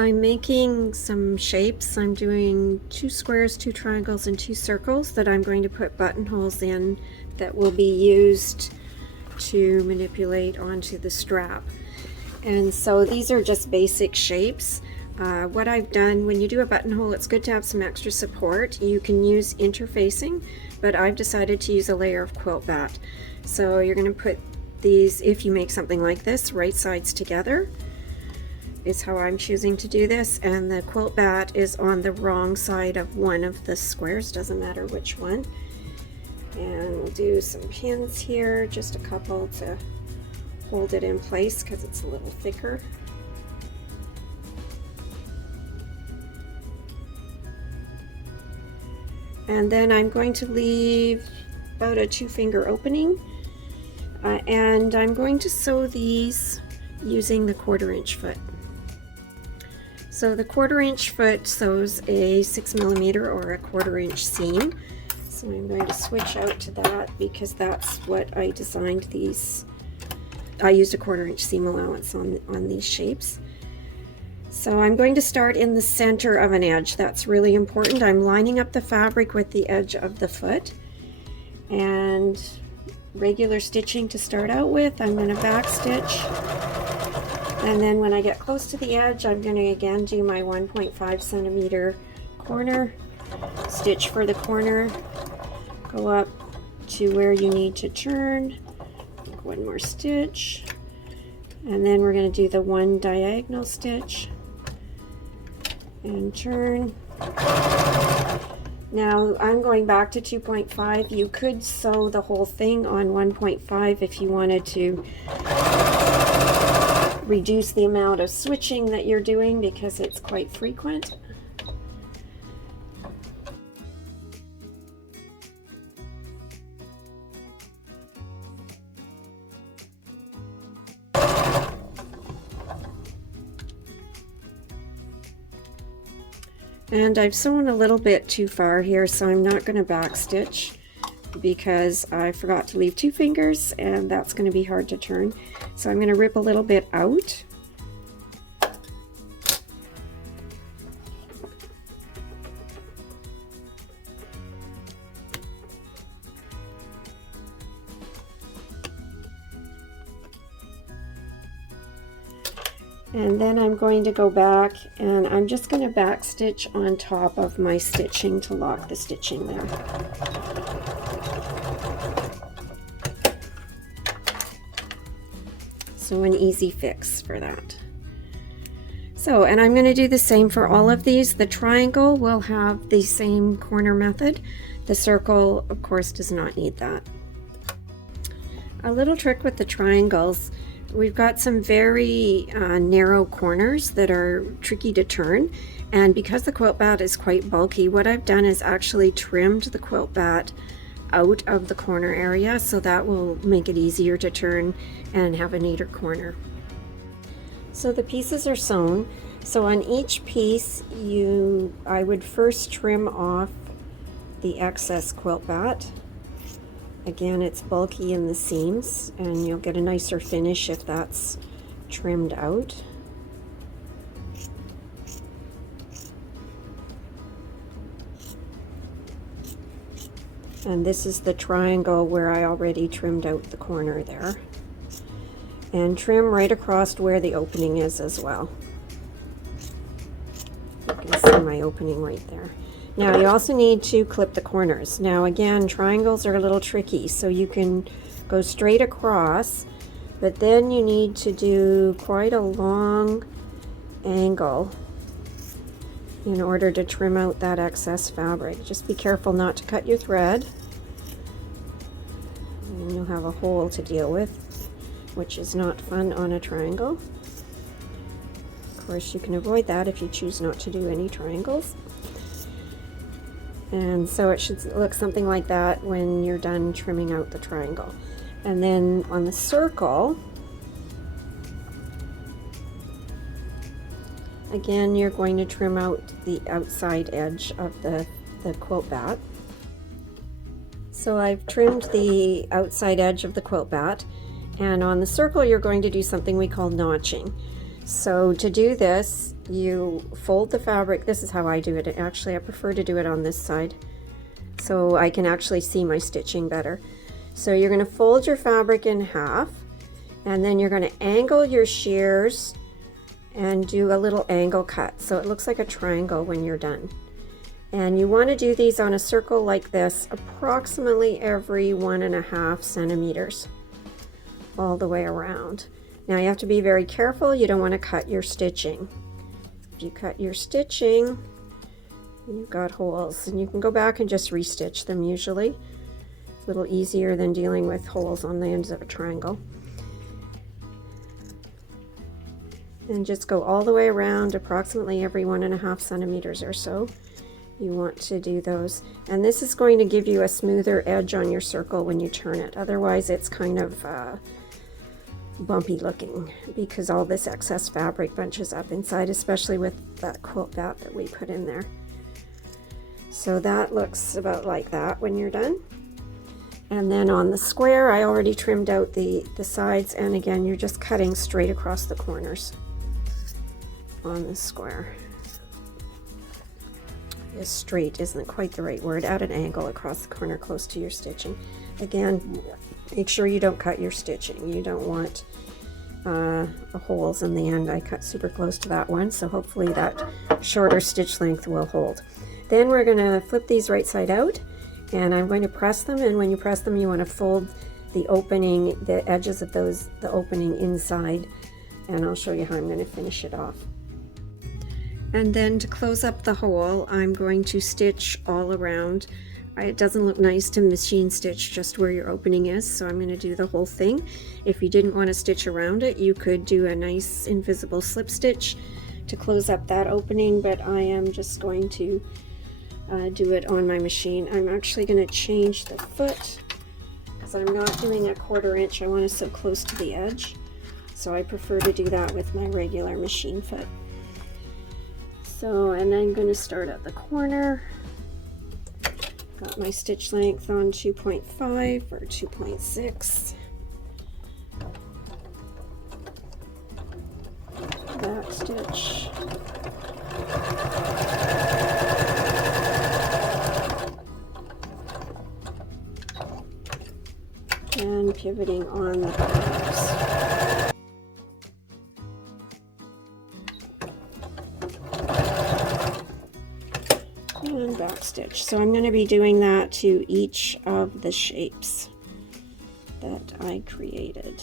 I'm making some shapes. I'm doing 2 squares, 2 triangles, and 2 circles that I'm going to put buttonholes in that will be used to manipulate onto the strap. And so these are just basic shapes. What I've done, when you do a buttonhole, it's good to have some extra support. You can use interfacing, but I've decided to use a layer of quilt bat. So you're going to put these, if you make something like this, right sides together is how I'm choosing to do this, and the quilt bat is on the wrong side of one of the squares, doesn't matter which one. And we'll do some pins here, just a couple to hold it in place because it's a little thicker. And then I'm going to leave about a 2-finger opening, and I'm going to sew these using the 1/4 inch foot. So the 1/4 inch foot sews a 6mm or a 1/4 inch seam. So I'm going to switch out to that because that's what I designed these. I used a 1/4 inch seam allowance on these shapes. So I'm going to start in the center of an edge. That's really important. I'm lining up the fabric with the edge of the foot, and regular stitching to start out with. I'm going to back stitch, and then when I get close to the edge, I'm going to again do my 1.5 centimeter corner, stitch for the corner, go up to where you need to turn, make 1 more stitch, and then we're going to do the 1 diagonal stitch and turn. Now I'm going back to 2.5. You could sew the whole thing on 1.5 if you wanted to reduce the amount of switching that you're doing because it's quite frequent. And I've sewn a little bit too far here, so I'm not going to back stitch because I forgot to leave 2 fingers, and that's going to be hard to turn. So I'm going to rip a little bit out. And then I'm going to go back, and I'm just going to back stitch on top of my stitching to lock the stitching there. So an easy fix for that. So, and I'm going to do the same for all of these. The triangle will have the same corner method. The circle, of course, does not need that. A little trick with the triangles. We've got some very narrow corners that are tricky to turn, and because the quilt bat is quite bulky, what I've done is actually trimmed the quilt bat out of the corner area, so that will make it easier to turn and have a neater corner. So the pieces are sewn. So on each piece I would first trim off the excess quilt bat. Again, it's bulky in the seams, and you'll get a nicer finish if that's trimmed out. And this is the triangle where I already trimmed out the corner there. And trim right across where the opening is as well. You can see my opening right there. Now you also need to clip the corners. Now again, triangles are a little tricky, so you can go straight across, but then you need to do quite a long angle in order to trim out that excess fabric. Just be careful not to cut your thread, and you'll have a hole to deal with, which is not fun on a triangle. Of course, you can avoid that if you choose not to do any triangles. And so it should look something like that when you're done trimming out the triangle. And then on the circle, again, you're going to trim out the outside edge of the quilt bat. So I've trimmed the outside edge of the quilt bat, and on the circle you're going to do something we call notching. So to do this, you fold the fabric. This is how I do it. Actually, I prefer to do it on this side so I can actually see my stitching better. So you're going to fold your fabric in half, and then you're going to angle your shears and do a little angle cut so it looks like a triangle when you're done. And you want to do these on a circle like this approximately every 1.5 centimeters all the way around. Now you have to be very careful. You don't want to cut your stitching. If you cut your stitching, you've got holes, and you can go back and just restitch them usually. It's a little easier than dealing with holes on the ends of a triangle. And just go all the way around approximately every 1.5 centimeters or so. You want to do those. And this is going to give you a smoother edge on your circle when you turn it. Otherwise it's kind of bumpy looking because all this excess fabric bunches up inside, especially with that quilt bat that we put in there. So that looks about like that when you're done. And then on the square, I already trimmed out the sides, and again, you're just cutting straight across the corners on the square. Yes, straight isn't quite the right word. At an angle across the corner close to your stitching. Again, make sure you don't cut your stitching. You don't want holes in the end. I cut super close to that one, so hopefully that shorter stitch length will hold. Then we're going to flip these right side out, and I'm going to press them, and when you press them you want to fold the opening, the edges of those, the opening inside, and I'll show you how I'm going to finish it off. And then to close up the hole, I'm going to stitch all around. It doesn't look nice to machine stitch just where your opening is, so I'm going to do the whole thing. If you didn't want to stitch around it, you could do a nice invisible slip stitch to close up that opening, but I am just going to do it on my machine. I'm actually going to change the foot because I'm not doing a 1/4 inch. I want it so close to the edge, so I prefer to do that with my regular machine foot. So, and I'm going to start at the corner. Got my stitch length on 2.5 or 2.6. Back stitch. And pivoting on the corners. And back stitch. So I'm going to be doing that to each of the shapes that I created.